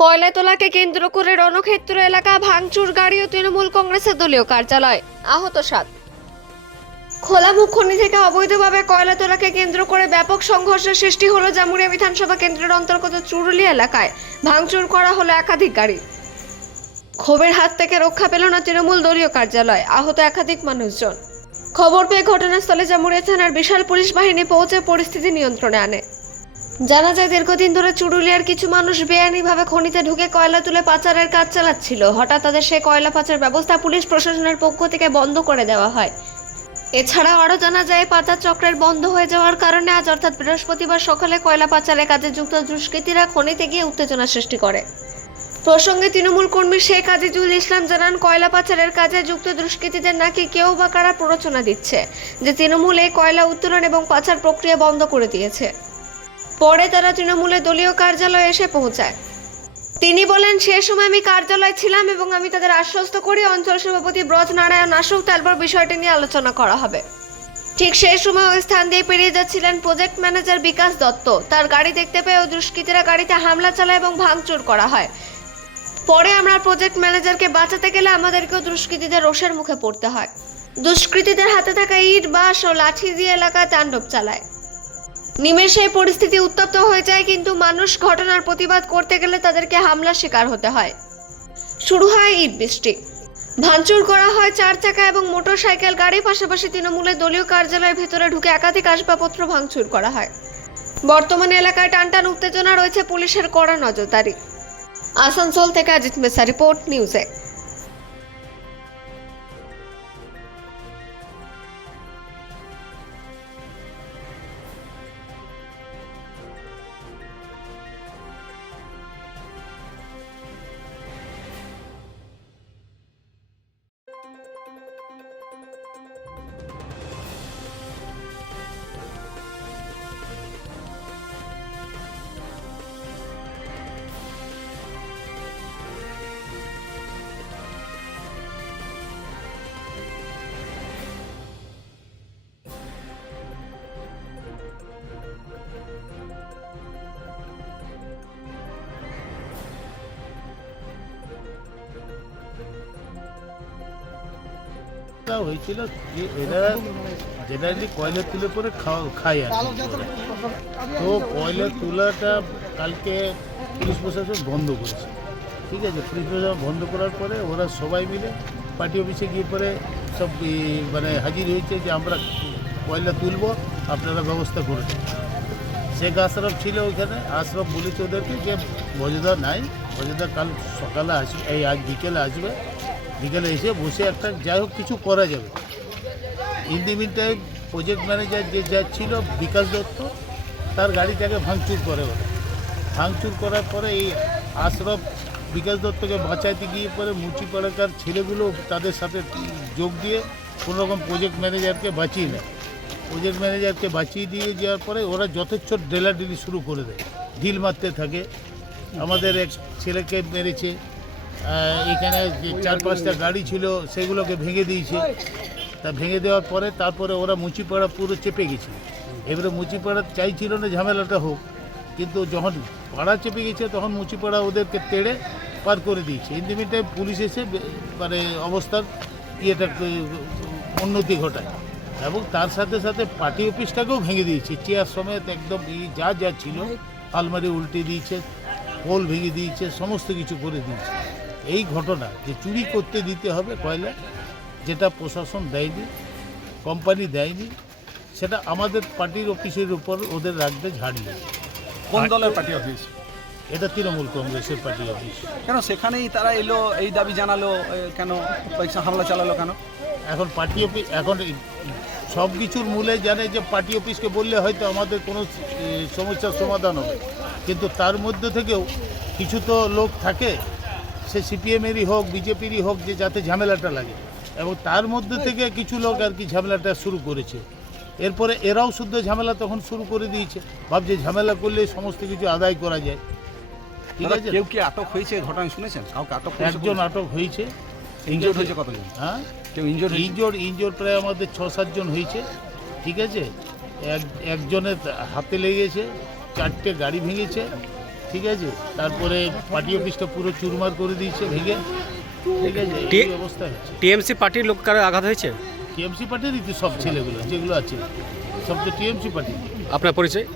কয়লা তোলাকে কেন্দ্র করে রণক্ষেত্র এলাকা ভাঙচুর গাড়ি ও তৃণমূল কংগ্রেসের দলীয় কার্যালয়, আহত 7। খোলা মুখ খনি থেকে অবৈধভাবে কয়লা তোলাকে কেন্দ্র করে ব্যাপক সংঘর্ষের সৃষ্টি হলো জামুরিয়া বিধানসভা কেন্দ্রের অন্তর্গত চুরুলি এলাকায়। ভাঙচুর করা হলো একাধিক গাড়ি। ক্ষোভের হাত থেকে রক্ষা পেল না তৃণমূল দলীয় কার্যালয়, আহত একাধিক মানুষজন। খবর পেয়ে ঘটনাস্থলে জামুরিয়া থানার বিশাল পুলিশ বাহিনী পৌঁছে পরিস্থিতি নিয়ন্ত্রণে আনে। জানা যায়, দীর্ঘদিন ধরে চুরুলিয়ার কিছু মানুষ বেআইনিভাবে খনিতে ঢুকে কয়লা তুলে পাচারের কাজ চালাচ্ছিল। হঠাৎ তাদের সেই কয়লা পাচার ব্যবস্থা পুলিশ প্রশাসনের পক্ষ থেকে বন্ধ করে দেওয়া হয়। এছাড়াও আরও জানা যায়, পাচার চক্রের বন্ধ হয়ে যাওয়ার কারণে আজ অর্থাৎ বৃহস্পতিবার সকালে কয়লা পাচারের কাজে যুক্ত দুষ্কৃতীরা খনিতে গিয়ে উত্তেজনা সৃষ্টি করে। প্রসঙ্গে তৃণমূল কর্মী শেখ আজিজুল ইসলাম জানান, কয়লা পাচারের কাজে যুক্ত দুষ্কৃতীদের নাকি কেউ বা কারা প্ররোচনা দিচ্ছে যে তৃণমূল এই কয়লা উত্তোলন এবং পাচার প্রক্রিয়া বন্ধ করে দিয়েছে। পরে তারা তৃণমূলের দলীয় কার্যালয়ে এসে পৌঁছায়। তিনি বলেন, সে সময় আমি কার্যালয়ে ছিলাম এবং আমি তাদের আশ্বস্ত করি অঞ্চল সভাপতি ব্রজ নারায়ণ আসুক, তারপর বিষয়টি নিয়ে আলোচনা করা হবে। ঠিক সেই সময় ওই স্থান দিয়ে পেরিয়ে যাচ্ছিলেন প্রজেক্ট ম্যানেজার বিকাশ দত্ত। তার গাড়ি দেখতে পেয়ে ওই দুষ্কৃতীরা গাড়িতে হামলা চালায় এবং ভাঙচুর করা হয়। পরে আমরা প্রজেক্ট ম্যানেজারকে বাঁচাতে গেলে আমাদেরকেও দুষ্কৃতীদের রোষের মুখে পড়তে হয়। দুষ্কৃতীদের হাতে থাকা ইট, বাঁশ ও লাঠি দিয়ে এলাকায় তাণ্ডব চালায়। নিমেষে পরিস্থিতি উত্তপ্ত হয়ে যায়, কিন্তু মানুষ ঘটনার প্রতিবাদ করতে গেলে তাদেরকে হামলার শিকার হতে হয়। শুরু হয় ইট বৃষ্টি। ভাঙচুর করা হয় 4 চাকা এবং মোটরসাইকেল গাড়ি। পাশাপাশি তৃণমূলের দলীয় কার্যালয়ের ভেতরে ঢুকে একাধিক আসবাবপত্র ভাঙচুর করা হয়। বর্তমানে এলাকায় টানটান উত্তেজনা রয়েছে, পুলিশের কড়া নজরদারি। আসানসোল থেকে অজিত মেসা, রিপোর্ট নিউজে। হয়েছিল যে এরা জেনারেলি কয়লা তুলে পরে খায় আর তো কয়লা তোলাটা কালকে পুলিশ প্রশাসন বন্ধ করেছে। ঠিক আছে, পুলিশ প্রশাসন বন্ধ করার পরে ওরা সবাই মিলে পার্টি অফিসে গিয়ে পরে সব মানে হাজির হয়েছে যে আমরা কয়লা তুলবো, আপনারা ব্যবস্থা করে দিন। শেখ আশরাফ ছিল ওইখানে। আশরাফ বলেছে ওদেরকে যে মজুদা নাই, মজুদা কাল সকালে আসবে, এই আজ বিকেলে আসবে, বিকেলে এসে বসে একটা যাই হোক কিছু করা যাবে। In the mean time project manager যে যাচ্ছিল বিকাশ দত্ত, তার গাড়িটাকে ভাঙচুর করে ওরা। ভাঙচুর করার পরে এই আশরাফ বিকাশ দত্তকে বাঁচাইতে গিয়ে পরে মুচিপাড়াকার ছেলেগুলো তাদের সাথে যোগ দিয়ে কোনোরকম প্রজেক্ট ম্যানেজারকে বাঁচিয়ে নেয়। প্রজেক্ট ম্যানেজারকে বাঁচিয়ে দিয়ে যাওয়ার পরে ওরা যথেচ্ছ ডেলাডেলি শুরু করে দেয়, ঢিল মারতে থাকে। আমাদের এক ছেলেকে মেরেছে, এখানে যে 4-5টা গাড়ি ছিল সেগুলোকে ভেঙে দিয়েছে। তা ভেঙে দেওয়ার পরে তারপরে ওরা মুচিপাড়া পুরো চেপে গেছে। এবারে মুচিপাড়া চাইছিল না ঝামেলাটা হোক, কিন্তু যখন পাড়া চেপে গেছে তখন মুচিপাড়া ওদেরকে তেড়ে পার করে দিয়েছে। ইন্ডিমিটাই পুলিশ এসে মানে অবস্থার ইয়েটা উন্নতি ঘটায় এবং তার সাথে সাথে পার্টি অফিসটাকেও ভেঙে দিয়েছে। চেয়ার সমেত একদম যা যা ছিল আলমারি উল্টে দিয়েছে, পোল ভেঙে দিয়েছে, সমস্ত কিছু করে দিয়েছে। এই ঘটনা যে চুরি করতে দিতে হবে কয়লা, যেটা প্রশাসন দেয়নি, কোম্পানি দেয়নি, সেটা আমাদের পার্টির অফিসের উপর ওদের রাখতে ঝাড়িয়ে। কোন দলের পার্টি অফিস? এটা তৃণমূল কংগ্রেসের পার্টি অফিস। কেন সেখানেই তারা এলো, এই দাবি জানালো, কেন পয়সা হামলা চালালো কেন? এখন পার্টি অফিস এখন সব কিছুর মূলে জানে যে পার্টি অফিসকে বললে হয়তো আমাদের কোনো সমস্যার সমাধান হবে, কিন্তু তার মধ্যে থেকেও কিছু তো লোক থাকে, সে সিপিএমেরই হোক বিজেপিরই হোক, যে যাতে ঝামেলাটা লাগে, এবং তার মধ্যে থেকে কিছু লোক আর কি ঝামেলাটা শুরু করেছে। এরপরে এরাও শুদ্ধ ঝামেলা তখন শুরু করে দিয়েছে, ভাবছে ঝামেলা করলে সমস্ত কিছু আদায় করা যায়। ঠিক আছে, কেউ কি আটক হয়েছে ঘটনা শুনেছেন? কাউকে আটক? একজন আটক হয়েছে। ইনজোর্ড হয়েছে কতজন? হ্যাঁ, কেউ ইনজোর্ড প্রায় আমাদের 6-7 জন হয়েছে। ঠিক আছে, একজনের হাতে লেগেছে, 4টে গাড়ি ভেঙেছে, ঠিক আছে, তারপরে পার্টি অফিসটা পুরো চুরমার করে দিয়েছে ভেঙে, ঠিক আছে, এই অবস্থা হচ্ছে। টিএমসি পার্টির লোক কারো আঘাত হয়েছে? টিএমসি পার্টিরই তো সব ছেলেগুলো যেগুলো আছে সব তো টিএমসি পার্টি। আপনার পরিচয়?